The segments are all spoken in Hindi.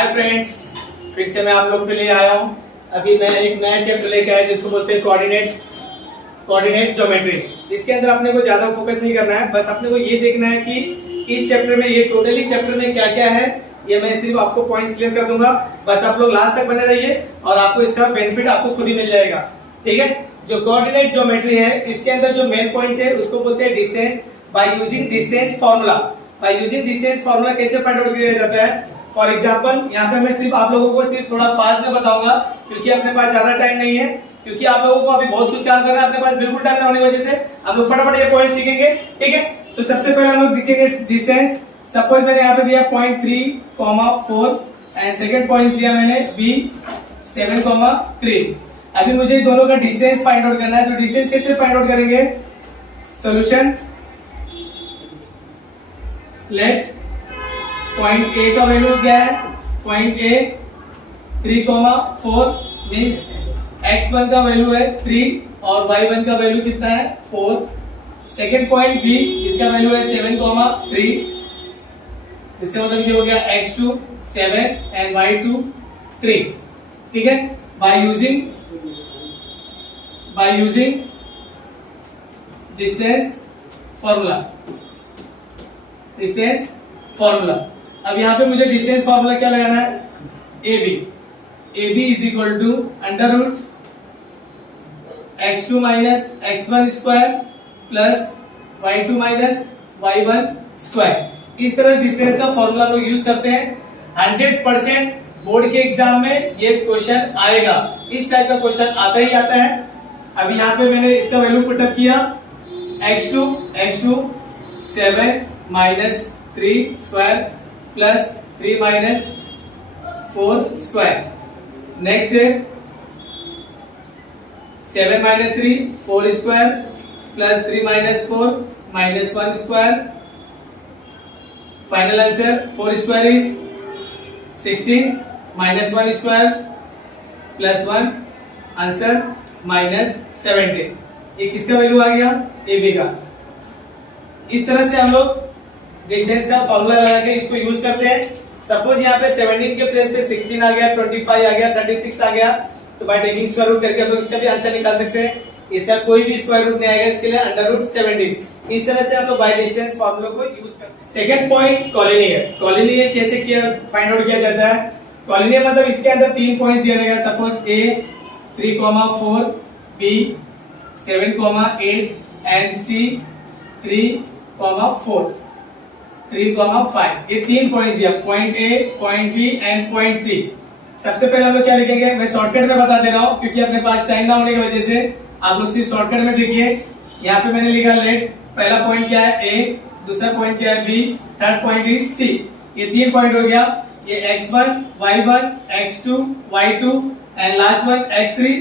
हाय फ्रेंड्स, फिर से मैं आप लोग के लिए आया हूँ। अभी मैं एक नया चैप्टर लेके आया जिसको बोलते हैं कोऑर्डिनेट ज्योमेट्री। इसके अंदर अपने को ज्यादा फोकस नहीं करना है, बस अपने को ये देखना है कि इस चैप्टर में ये टोटली चैप्टर में क्या क्या है, ये मैं सिर्फ आपको पॉइंट्स क्लियर कर दूंगा। बस आप लोग लास्ट तक बने रहिए और आपको इसका बेनिफिट आपको खुद ही मिल जाएगा। ठीक है, जो कोऑर्डिनेट ज्योमेट्री है इसके अंदर जो मेन पॉइंट्स है उसको बोलते हैं distance by using distance formula. Bye using distance formula कैसे फाइंड आउट किया जाता है? फॉर एग्जांपल यहाँ पे मैं सिर्फ आप लोगों को सिर्फ थोड़ा फास्ट में बताऊंगा क्योंकि अपने पास ज्यादा टाइम नहीं है, क्योंकि आप लोगों को अभी बहुत कुछ काम करना है, अपने पास बिल्कुल टाइम ना होने की वजह से हम लोग फटाफट ये पॉइंट सीखेंगे। ठीक है, तो सबसे पहले हम लोग लिखेंगे डिस्टेंस। सपोज मैंने यहाँ पे दिया 0.3, 4 एंड सेकंड पॉइंट दिया मैंने b 7, 3। अभी मुझे दोनों का डिस्टेंस फाइंड आउट करना है। तो डिस्टेंस कैसे फाइंड आउट करेंगे? सॉल्यूशन, लेट पॉइंट ए का वैल्यू क्या है? पॉइंट ए 3, 4 मींस x1 का वैल्यू है 3 और y1 का वैल्यू कितना है? 4। सेकंड पॉइंट b, इसका वैल्यू है 7, 3। इसका मतलब ये हो गया x2 7 एंड y2 3। ठीक है, बाय यूजिंग डिस्टेंस फॉर्मूला। अब यहाँ पे मुझे डिस्टेंस फॉर्मूला क्या लगाना है? AB is equal to under root x2 minus x1 square plus y2 minus y1 square. इस तरह डिस्टेंस का फॉर्मूला लोग यूज करते हैं। 100% बोर्ड के एग्जाम में ये क्वेश्चन आएगा, इस टाइप का क्वेश्चन आता ही आता है। अब यहाँ पे मैंने इसका वैल्यू पुटअप किया, x2 7 minus 3 square plus 3 minus 4 square. Next है 7 minus 3 4 square plus 3 minus 4 minus 1 square. Final answer 4 square is 16 minus 1 square plus 1, answer minus 17। ये किसका वैल्यू आ गया? AB का। इस तरह से हम लोग डिस्टेंस का फॉर्मूला लगा के इसको यूज करते हैं। सपोज यहाँ पे 17 के प्लेस पे 16 आ गया, 25 आ गया, 36 आ गया, तो बाय टेकिंग स्क्वायर रूट करके हम लोग इसका भी आंसर निकाल सकते हैं। इसका कोई भी स्क्वायर रूट नहीं आएगा, इसके लिए अंडर रूट 17। इस तरह से हम लोग बाय डिस्टेंस फॉर्मूला को यूज करते हैं। सेकंड पॉइंट कॉलिनियर कैसे किया फाइंड आउट किया जाता है? कॉलिनियर मतलब इसके अंदर 3 पॉइंट्स दिया जाएगा। Suppose A 3, 4, B 7, 8 and C 3, 4 3, 5। ये 3 पॉइंट्स दिया, point A, point B and point C। सबसे पहले हम लोग क्या लिखेंगे? मैं शॉर्टकट में बता दे रहा हूँ क्योंकि अपने पास टाइम ना होने की वजह से आप लोग सिर्फ शॉर्टकट में देखिए। यहाँ पे मैंने लिखा लेट, पहला पॉइंट क्या है? A, दूसरा पॉइंट क्या है? B, third point is C। ये 3 पॉइंट हो गया। ये x1, y1, x2, y2 and last one x3,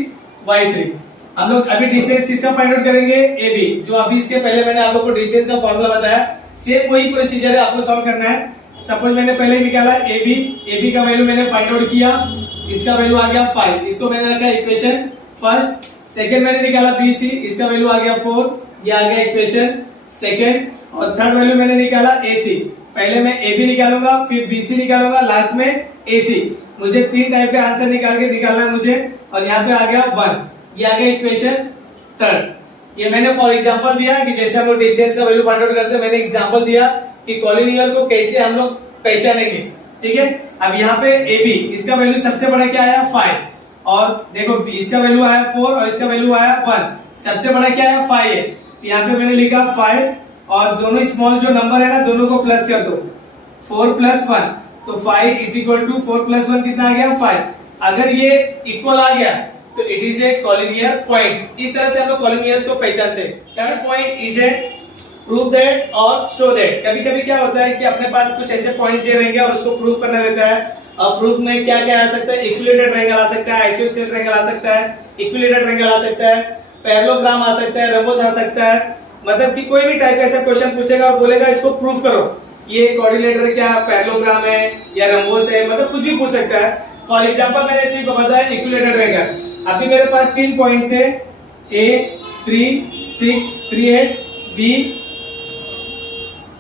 y3। हम लोग अभी डिस्टेंस किसका फाइंड आउट करेंगे? AB, जो अभी इसके पहले मैंने आप लोग को डिस्टेंस का फॉर्मूला बताया, सेम वही प्रोसीजर है, आपको सॉल्व करना है। सपोज मैंने पहले निकाला AB का वैल्यू मैंने फाइंड आउट किया, इसका वैल्यू आ गया 5, इसको मैंने रखा इक्वेशन फर्स्ट। सेकंड मैंने निकाला BC, इसका वैल्यू आ गया 4, ये आ गया इक्वेशन सेकंड। और थर्ड वैल्यू मैंने निकाला AC, पहले मैं AB निकालूंगा, फिर BC निकालूंगा, लास्ट में AC। मुझे 3 टाइप का आंसर निकालना है मुझे, और यहाँ पे आ गया 1, ये आ गया इक्वेशन थर्ड। ये मैंने फॉर एग्जांपल दिया कि जैसे हम लोग डिस्टेंस का वैल्यू फाइंड आउट करते हैं, मैंने एग्जांपल दिया कि कॉलिनियर को कैसे हम लोग पहचानेंगे। ठीक है, अब यहाँ पे AB, इसका वैल्यू सबसे बड़ा क्या आया? 5, और देखो B, इसका वैल्यू आया 4 और इसका वैल्यू आया 1, सबसे बड़ा क्या है? 5 है। तो यहाँ पे मैंने लिखा 5 और दोनों स्मॉल जो नंबर है ना, दोनों को प्लस कर दो, 4 प्लस 1, तो 5 इज इक्वल टू 4 प्लस 1 कितना आ गया? 5। अगर ये इक्वल आ गया तो it is a collinear point. इस तरह से हम लोग कॉलिनियर्स को पहचानते हैं। Third point is a prove that और शो दैट। कभी कभी क्या होता है कि अपने पास कुछ ऐसे पॉइंट्स दे रहेंगे और उसको प्रूव करना रहता है। और प्रूफ में क्या क्या आ सकता है? इक्विलेटरल ट्रायंगल आ सकता है, आइसोस्केलेटल ट्रायंगल आ सकता है, इक्विलेटरल ट्रायंगल आ सकता है, पैरेललोग्राम आ सकता है, रंबोस आ सकता है। मतलब कि कोई भी टाइप ऐसा क्वेश्चन पूछेगा और बोलेगा इसको प्रूफ करो, ये कोऑर्डिनेटर क्या पैरेललोग्राम है या रंबोस है, मतलब कुछ भी पूछ सकता है। फॉर एग्जांपल मैंने सिर्फ बताया इक्विलेटरल ट्रायंगल। अभी मेरे पास 3 पॉइंट्स है, A 3, 6, 3, 8, B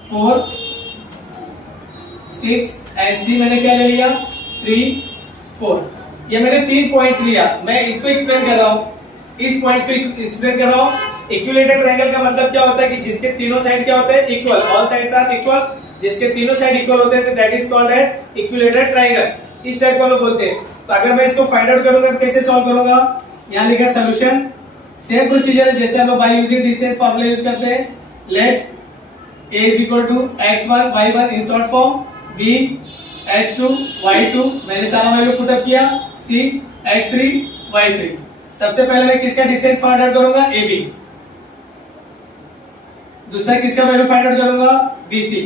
4, 6 एंड C मैंने क्या ले लिया 3 4। ये मैंने 3 पॉइंट्स लिया, मैं इसको एक्सप्लेन कर रहा हूँ, इस पॉइंट्स को एक्सप्लेन कर रहा हूँ। इक्विलेटरल ट्रायंगल का मतलब क्या होता है कि जिसके तीनों साइड क्या होते हैं, equal, all sides are equal, जिसके तीनों साइड इक्वल होते हैं तो that is called as equilateral triangle. इस टाइप को हम लोग बोलते हैं। तो अगर मैं इसको फाइंड आउट करूंगा तो कैसे सॉल्व करूंगा, यहां लिखा सॉल्यूशन, सेम प्रोसीजर जैसे हम लोग by using distance formula use करते हैं। Let a is equal to x1 y1 in short form, b x2 y2, मैंने सारा वैल्यू पुट अप किया, c x3 y3। सबसे पहले मैं किसका डिस्टेंस फाइंड आउट करूंगा, ab, दूसरा किसका वैल्यू फाइंड आउट करूंगा, bc,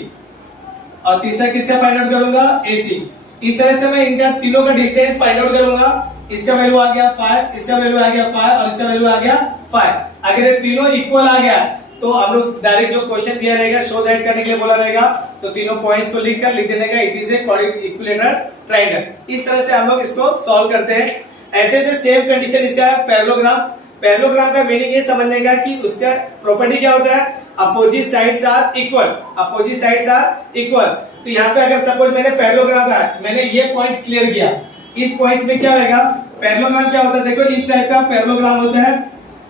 और तीसरा किसका फाइंड आउट करूंगा, ac। इस तरह से मैं इनका तीनों का डिस्टेंस फाइंड आउट करूंगा। इसका वैल्यू आ गया 5, इसका वैल्यू आ गया 5 और इसका वैल्यू आ गया 5। अगर ये तीनों इक्वल आ गया तो हम लोग डायरेक्ट जो क्वेश्चन दिया रहेगा शो दैट करने के लिए बोला रहेगा, तो तीनों पॉइंट्स को लिख देने का it is a equilateral triangle. इस तरह से हम लोग इसको सॉल्व करते हैं। ऐसे जो सेम कंडीशन इसका है पैरेललोग्राम। पैरेललोग्राम का मीनिंग ये समझने का कि उसका प्रॉपर्टी क्या होता है, opposite sides are equal, opposite sides are equal. तो यहाँ पे अगर सपोज मैंने पैरेललोग्राम का, मैंने ये पॉइंट्स क्लियर किया, इस पॉइंट्स में क्या रहेगा, पैरेललोग्राम क्या होता है, देखो इस टाइप का पैरेललोग्राम होता है।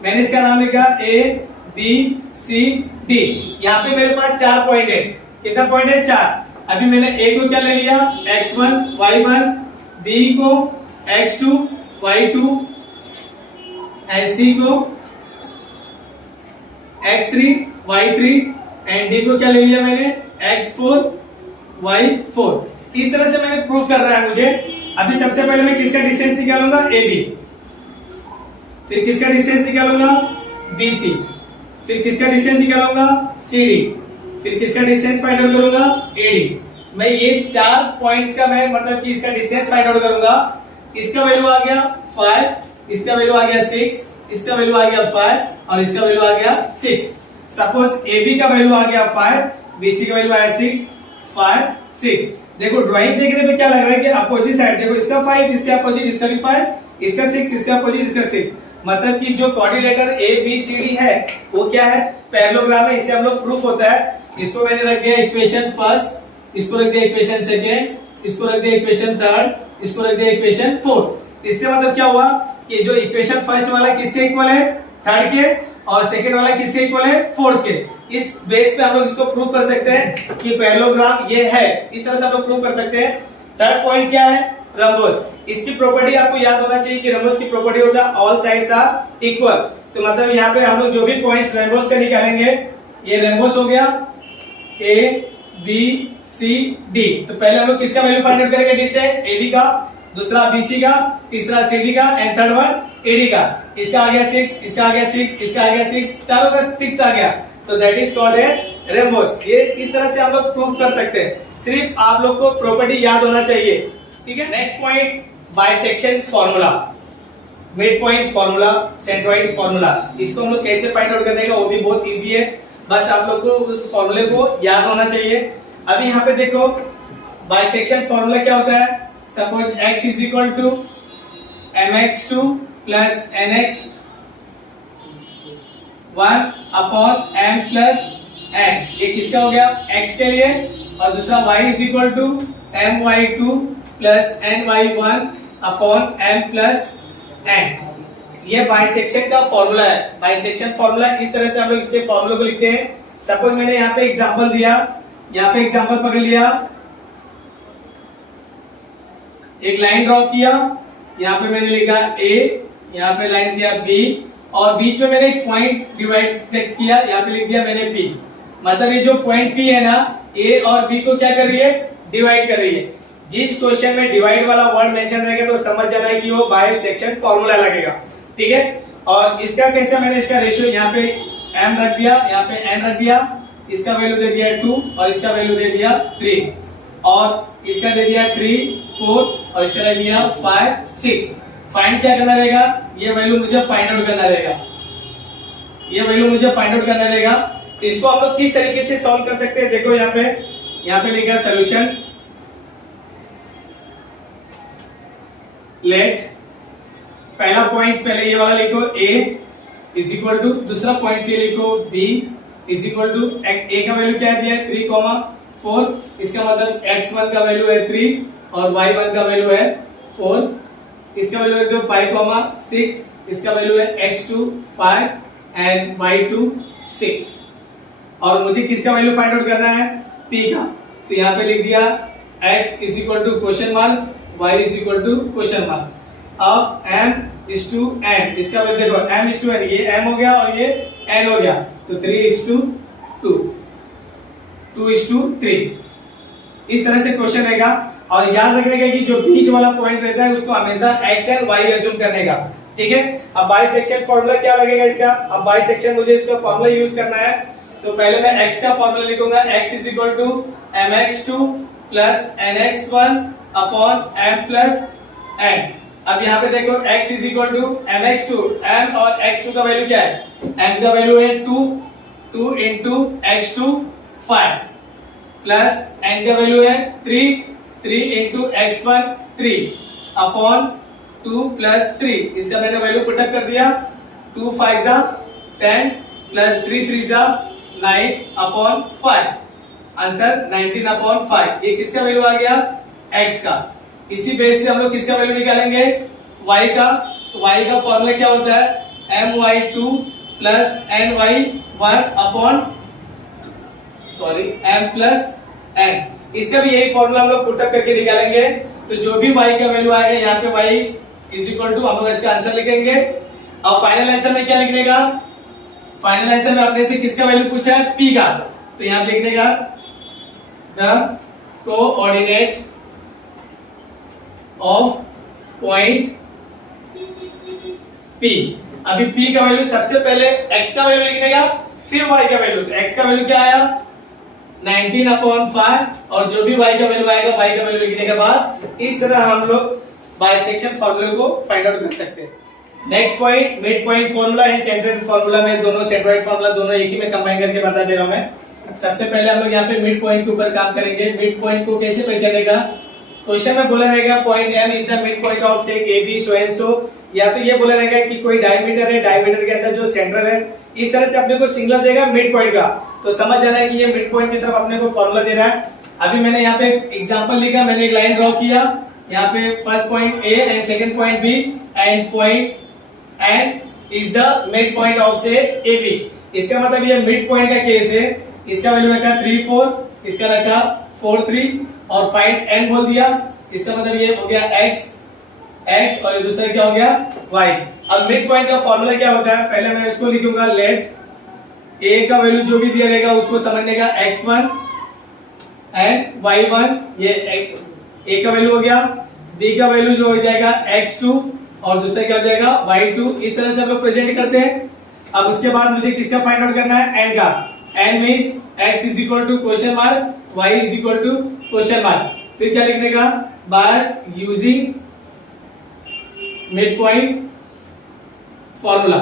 मैंने इसका नाम लिखा ए बी सी डी। यहाँ पे मेरे पास 4 पॉइंट है, कितना पॉइंट है, 4। अभी मैंने ए को क्या ले लिया, x1 y1, बी को x2 y2 एंड सी को x3 y3 एंड डी को क्या ले लिया मैंने, x4 y4। इस तरह से मैंने प्रूफ कर रहा है मुझे। अभी सबसे पहले मैं किसका डिस्टेंस निकालूंगा, ए बी, फिर किसका डिस्टेंस निकालूंगा, बी सी, फिर किसका डिस्टेंस निकालूंगा, सी डी, फिर किसका डिस्टेंस फाइंड आउट करूंगा, ए डी। मैं ये 4 पॉइंट्स का मैं मतलब कि इसका डिस्टेंस फाइंड आउट करूंगा। इसका वैल्यू आ गया 5, इसका वैल्यू आ गया 6, इसका वैल्यू आ गया 5 और इसका वैल्यू आ गया 6। सपोज ए बी का वैल्यू आ गया 5, बी सी का वैल्यू आया 6, 5 6। देखो ड्राइंग देखने पे क्या लग रहा है कि अपोजिट साइड, देखो इसका 5, इसका अपोजिट, इसका भी 5, इसका 6, इसका अपोजिट, इसका 6। मतलब कि जो coordinator A B C D है वो क्या है, पैरेललोग्राम है। इससे हम लोग प्रूफ होता है। इसको मैंने रख दिया इक्वेशन फर्स्ट, इसको रख दिया इक्वेशन सेकेंड, इसको रख दिया इक्वेशन थर्ड, इसको रख दिया इक्वेशन फोर्थ। इससे मतलब क्या हुआ कि जो इक्वेशन फर्स्ट वाला किसके इक्वल है, थर्ड के, और सेकेंड वाला किसके इक्वल है, फोर्थ के। इस बेस पे हम लोग इसको प्रूव कर सकते हैं कि पैरेललोग्राम ये है। इस तरह से हम लोग प्रूव कर सकते हैं। थर्ड पॉइंट क्या है, रंबोस। इसकी प्रॉपर्टी आपको याद होना चाहिए कि रंबोस की प्रॉपर्टी होता है ऑल साइड्स आर इक्वल। तो मतलब यहाँ पे हम लोग जो भी पॉइंट्स रंबोस का निकालेंगे, ये रंबोस हो गया ए बी सी डी। तो पहले हम लोग किसका वैल्यू फाइंड आउट करेंगे, डिस्टेंस ए बी का, दूसरा बी सी का, तीसरा सी डी का and third one A D का। इसका आ गया 6, इसका आ गया 6, इसका आ गया 6, चारों का 6 आ गया। तो दैट इज कॉल्ड एज रंबोस। ये इस तरह से हम लोग प्रूव कर सकते हैं। सिर्फ आप लोग को प्रॉपर्टी याद होना चाहिए, ठीक है। Next point, bisection formula, mid point formula, centroid formula. इसको हम लोग कैसे फाइंड आउट करने का, वो भी बहुत इजी है। बस आप लोग को उस फार्मूले को याद होना चाहिए। अभी यहाँ पे देखो बाइसेक्शन फार्मूला क्या होता है। Suppose x is equal to mx2 plus nx 1 upon m plus n। ये किसका हो गया, x के लिए, और दूसरा y is equal to my2 plus ny1 upon m plus n। ये बाइसेक्शन का फॉर्मूला है। बाइसेक्शन फॉर्मूला इस तरह से हम लोग इसके फॉर्मूले को लिखते हैं। सपोज मैंने यहाँ पे एग्जांपल दिया, यहाँ पे एग्जांपल पकड़ लिया, एक लाइन ड्रॉ किया, यहाँ पे मैंने लिखा a, यहाँ पे लाइन दिया b, और बीच में मैंने एक पॉइंट डिवाइड सेट किया, यहाँ पे लिख दिया मैंने p। मतलब ये जो पॉइंट p है ना, a और b को क्या कर रही है, डिवाइड कर रही है। जिस क्वेश्चन में डिवाइड वाला वर्ड मेंशन रहेगा तो समझ जाना है कि वो बाइसेक्शन फॉर्मूला लगेगा, ठीक है। और इसका कैसा, मैंने इसका रेशियो यहाँ पे m रख दिया, यहाँ पे n रख दिया, इसका वैल्यू दे दिया 2 और इसका वैल्यू दे दिया 3, और इसका दे दिया 3 4 और इसका दे दिया 5 6। फाइंड क्या करना रहेगा, ये वैल्यू मुझे फाइंड आउट करना रहेगा, ये वैल्यू मुझे फाइंड आउट करना रहेगा। तो इसको आप लोग किस तरीके से सॉल्व कर सकते हैं, देखो यहाँ पे लिखा सॉल्यूशन, लेट पहला पॉइंट पहले ये वाला लिखो a इज इक्वल टू, दूसरा पॉइंट से लिखो b is equal to, a का वैल्यू क्या दिया है 3, 4। इसका मतलब x1 का वैल्यू है 3 और y1 का वैल्यू है 4, इसका वैल्यू रख दो 5,6, इसका वैल्यू है x2 5 एंड y2 6। और मुझे किसका वैल्यू फाइंड आउट करना है, p का। तो यहाँ पे लिख दिया x is equal to question mark, y is equal to question mark. अब m इज टू n, इसका वैल्यू देखो m इज टू n, ये m हो गया और ये n हो गया, तो 3 इज टू 2, 2 इज टू 3। इस तरह से क्वेश्चन रहेगा। और याद रखने का कि जो बीच वाला पॉइंट रहता है उसको हमेशा x एंड y अज्यूम करने का, ठीक है। अब बाइसेक्शन फॉर्मूला क्या लगेगा इसका, अब बाइसेक्शन मुझे इसका फॉर्मूला यूज करना है। तो पहले मैं x का फॉर्मूला लिखूंगा, x is equal to mx2 plus nx1 upon m plus n। अब यहाँ पे देखो x is equal to mx2, m और x2 का वैल्यू क्या है, m का वैल्यू है 2, 2 इंटू x2 5 प्लस n का वैल्यू है 3, 3 इंटू x1 3 अपॉन 2 प्लस 3, इसका मैंने वैल्यू पुट अप कर दिया, 2 5 जा 10 प्लस 3 3 जा 9 अपॉन 5, आंसर 19 अपॉन 5। ये किसका वैल्यू आ गया, x का। इसी बेस पे हम लोग किसका वैल्यू निकालेंगे, y का। तो y का फॉर्मूला क्या होता है, my2 plus ny1 upon m plus n। इसका भी यही फॉर्मूला हम लोग पुट अप करके निकालेंगे। तो जो भी y का वैल्यू आएगा यहाँ पे y इज इक्वल टू, हम लोग इसका आंसर लिखेंगे। अब फाइनल आंसर में क्या लिखने का, फाइनल आंसर में अपने से किसका वैल्यू पूछा है, p का। तो यहाँ लिखने का the coordinate of point P। अभी P का वैल्यू सबसे पहले x का वैल्यू लिखने का, फिर y का वैल्यू। तो x का वैल्यू क्या आया 19 अपॉन 5, और जो भी y का वैल्यू आएगा y का वैल्यू लिखने के बाद इस तरह हम लोग बाइसेक्शन फार्मूले को फाइंड आउट कर सकते हैं। Next point mid point formula है, सेंट्रोइड फार्मूला में दोनों सेंट्रोइड फार्मूला दोनों एक ही में कंबाइन करके बता दे रहा हूं मैं। सबसे पहले हम लोग यहाँ पे मिड पॉइंट के ऊपर काम करेंगे। मिड पॉइंट को कैसे पहचानेगा, क्वेश्चन में बोला रहेगा point M is the mid point of sec AB so and so, या तो ये बोला रहेगा कि कोई डायमीटर है, डायमीटर के अंदर जो सेंटर है, इस तरह से अपने को सिंगल देगा मिड पॉइंट का। तो समझ जाना है कि ये मिड पॉइंट की तरफ अपने को फॉर्मूला दे रहा है। अभी मैंने यहाँ पे एग्जांपल लिखा, मैंने एक लाइन ड्रॉ किया, यहाँ पे first point A and second point B and point N is the mid point of से AB। इसका मतलब ये मिड पॉइंट का केस है। इसका वैल्यू रखा 3 4, इसका रखा 4 3 और फाइंड N बोल दिया। इसका मतलब ये हो गया x और ये दूसरा क्या हो गया y। अब मिड पॉइंट का फॉर्मूला क्या होता है, पहले मैं इसको लिखूंगा, लेट a का वैल्यू जो भी दिया रहेगा उसको समझने का x1 एंड y1, ये a का वैल्यू हो गया, b का वैल्यू जो हो जाएगा x2 और दूसरा क्या हो जाएगा y2। इस तरह से हम लोग प्रेजेंट करते हैं। अब उसके बाद मुझे किसका फाइंड आउट करना है, n का। n means x is equal to question mark, y is equal to question mark. फिर क्या लिखने का, by using mid point formula,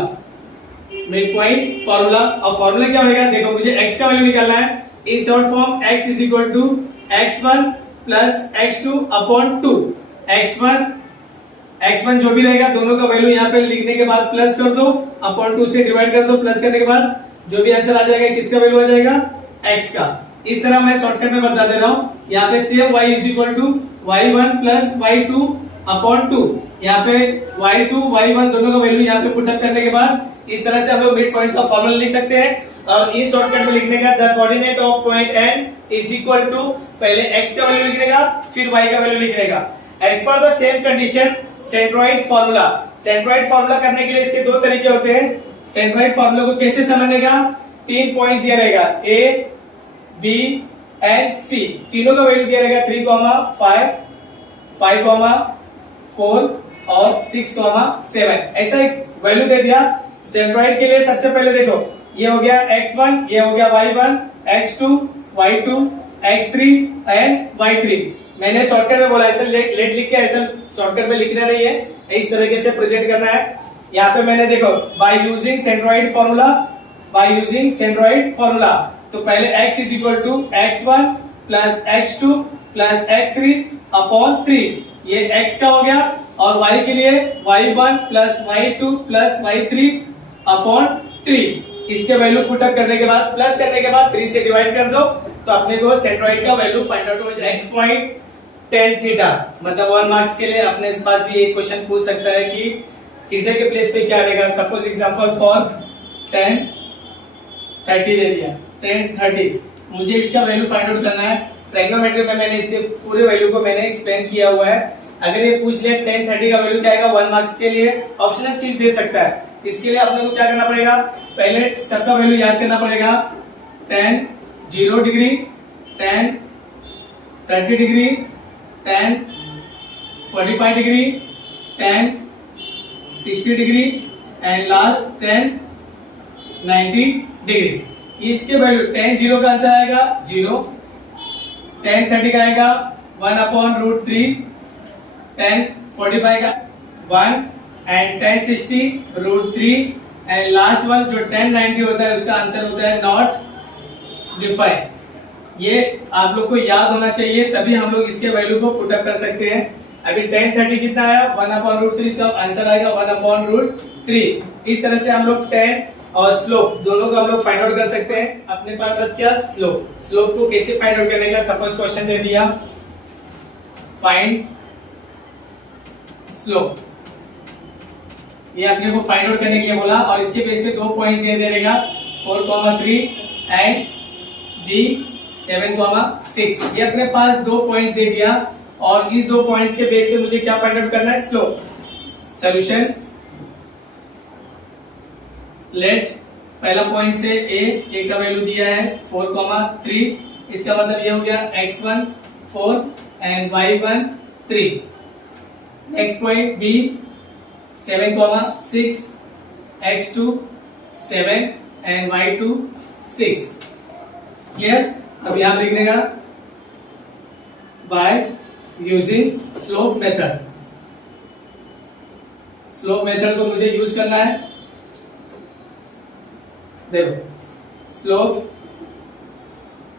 mid point formula. अब फॉर्मूला क्या होगा, देखो मुझे x का वैल्यू निकालना है। इस short form x is equal to x1 plus x2 upon 2। x1 जो भी रहेगा दोनों का वैल्यू यहाँ पे लिखने के बाद प्लस कर दो, अपॉन 2 से डिवाइड कर दो, प्लस करने के बाद जो भी आंसर आ जाएगा किसका वैल्यू आ जाएगा, x का। इस तरह मैं शॉर्टकट में बता दे रहा हूँ। यहाँ पे same y is equal to y1 plus y2 upon 2। यहाँ पे y2 y1 दोनों का वैल्यू यहाँ पे पुट अप करने के बाद इस तरह से हम लोग मिड पॉइंट का फॉर्मूला लिख सकते हैं। और इस शॉर्टकट में लिखने का, the coordinate of point N is equal to, पहले x का वैल्यू लिखने का फिर y का वैल्यू लिखने का। As per the same condition centroid formula. Centroid formula करने के लिए इसके दो तरीके होते हैं। सेंट्रोइड फार्मूला को कैसे समझने का, 3 पॉइंट्स दिया रहेगा, A B एंड C, तीनों का वैल्यू दिया रहेगा 3, 5, 4 और 6, 7। ऐसा एक वैल्यू दे दिया। सेंट्रोइड के लिए सबसे पहले देखो, ये हो गया x1, ये हो गया y1, x2, y2, x3 and y3। मैंने शॉर्टकट में बोला ऐसे लेट लिख के, ऐसा शॉर्टकट में लिखना नहीं है, इस तरीके से प्रेजेंट करना है। यहाँ पे मैंने देखो by using centroid formula, by using centroid formula, तो पहले x is equal to x1 plus x2 plus x3 upon 3, ये x का हो गया। और y के लिए y1 plus y2 plus y3 upon 3। इसके वैल्यू पुट अप करने के बाद, प्लस करने के बाद 3 से डिवाइड कर दो, तो अपने को सेंट्रोइड का वैल्यू फाइंड आउट हो जाएगा। नेक्स्ट पॉइंट टेन थीटा, मतलब 1 मार्क्स के लिए अपने पास भी एक क्वेश्चन पूछ सकता है कि थीटा के प्लेस पे क्या रहेगा। सपोज एग्जांपल फॉर टेन 30 दे दिया, टेन 30, मुझे इसका वैल्यू फाइंड आउट करना है। ट्रिग्नोमेट्री में मैंने इसके पूरे वैल्यू को मैंने एक्सप्लेन किया हुआ है। अगर ये पूछ लिया टेन 30 का वैल्यू क्या आएगा 1 मार्क्स के लिए, ऑप्शनल चीज दे सकता है। इसके लिए अपने को क्या करना पड़ेगा, पहले सबका वैल्यू याद करना पड़ेगा। Ten 0 degree, ten 30 degree, ten 45 degree, ten 60 degree and last ten 90 degree. इसके वैल्यू टेन 0 का आंसर आएगा 0, टेन 30 का आएगा 1/√3, टेन 45 का 1 and ten 60 √3 and last one जो टेन 90 होता है उसका आंसर होता है नॉट डिफाइंड। ये आप लोग को याद होना चाहिए, तभी हम लोग इसके वैल्यू को पुट अप कर सकते हैं। अभी टेन 30 कितना आया 1/√3, इसका आंसर आएगा 1/√3। इस तरह से हम लोग टेन और स्लोप दोनों को हम लोग फाइंड आउट कर सकते हैं। अपने पास बस क्या स्लोप, स्लोप को कैसे फाइंड आउट करने का, सपोज क्वेश्चन दे दिया फाइंड स्लोप, ये अपने को फाइंड आउट करने के लिए बोला और इसके बेस पे 2 पॉइंट्स ये दे देगा 4,3 एंड बी 7,6। ये अपने पास 2 पॉइंट्स दे दिया और इस 2 पॉइंट्स के बेस पे मुझे क्या फाइंड आउट करना है, स्लोप। सॉल्यूशन, लेट पहला पॉइंट से ए का वैल्यू दिया है 4,3, इसका मतलब ये हो गया x1 4 and y1 3। Next point B 7,6, x2 7 and y2 6। Clear. अब यहां लिखने का by using slope method, slope method को मुझे यूज करना है। देखो स्लोप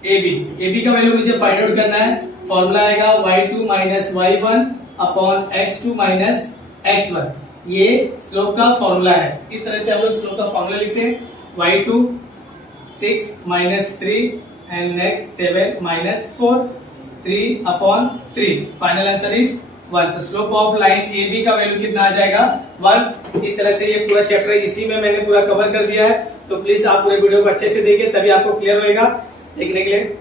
AB का वैल्यू मुझे फाइंड आउट करना है। फॉर्मूला आएगा y2 minus y1 upon x2 minus x1। ये स्लोप का फॉर्मूला है। इस तरह से हम लोग स्लोप का फॉर्मूला लिखते हैं, y2 6 minus 3 and next 7 minus 4, 3 upon 3। Final answer is 1। तो स्लोप ऑफ लाइन AB का वैल्यू कितना आ जाएगा 1। इस तरह से ये पूरा चैप्टर इसी में मैंने पूरा कवर कर दिया है। तो प्लीज आप पूरे वीडियो को अच्छे से देखिए, तभी आपको क्लियर होएगा। देखने के लिए